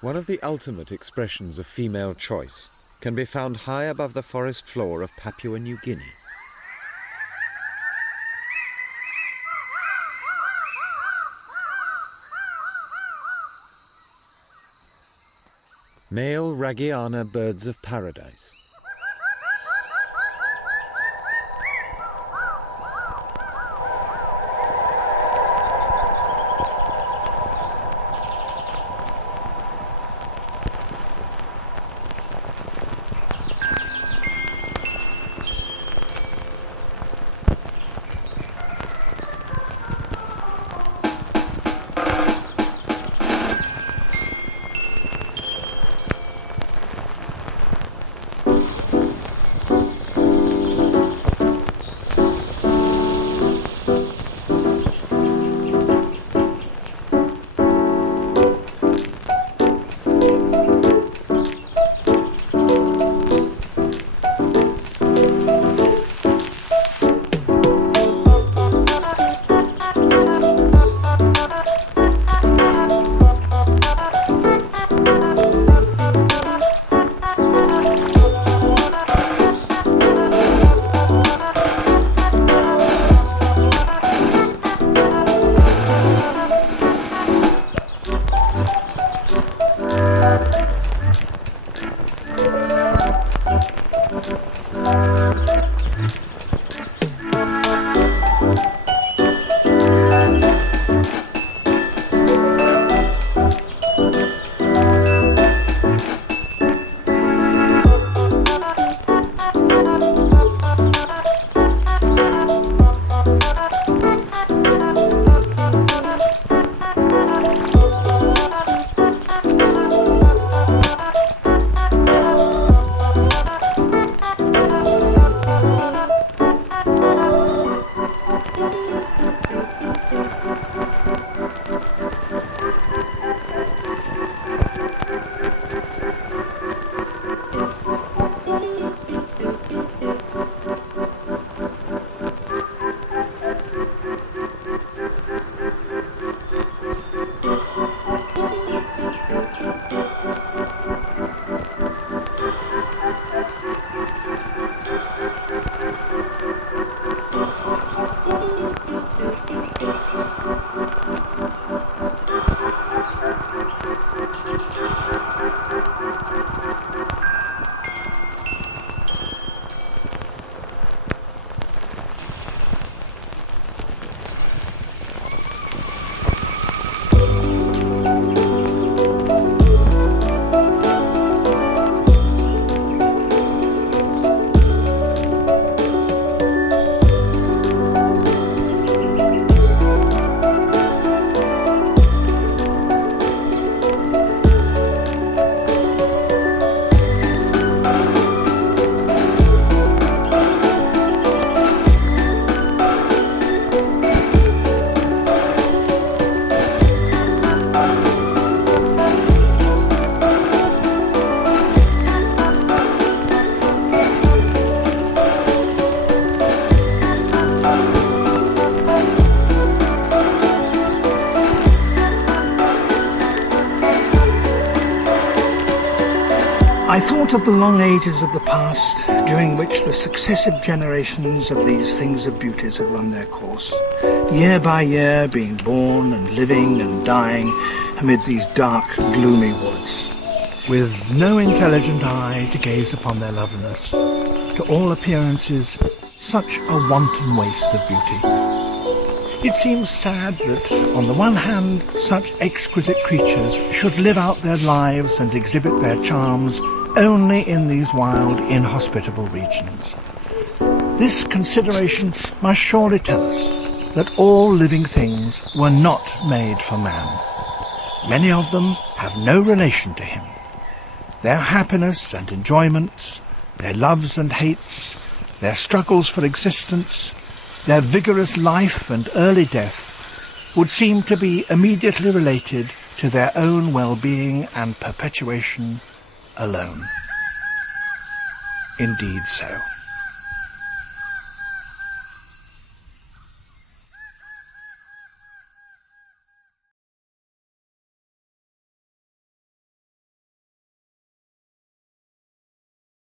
One of the ultimate expressions of female choice can be found high above the forest floor of Papua New Guinea. Male Ragiana birds of paradise. I thought of the long ages of the past, during which the successive generations of these things of beauties have run their course, year by year being born and living and dying amid these dark, gloomy woods, with no intelligent eye to gaze upon their loveliness, to all appearances such a wanton waste of beauty. It seems sad that, on the one hand, such exquisite creatures should live out their lives and exhibit their charms only in these wild, inhospitable regions. This consideration must surely tell us that all living things were not made for man. Many of them have no relation to him. Their happiness and enjoyments, their loves and hates, their struggles for existence, their vigorous life and early death would seem to be immediately related to their own well-being and perpetuation alone. Indeed so.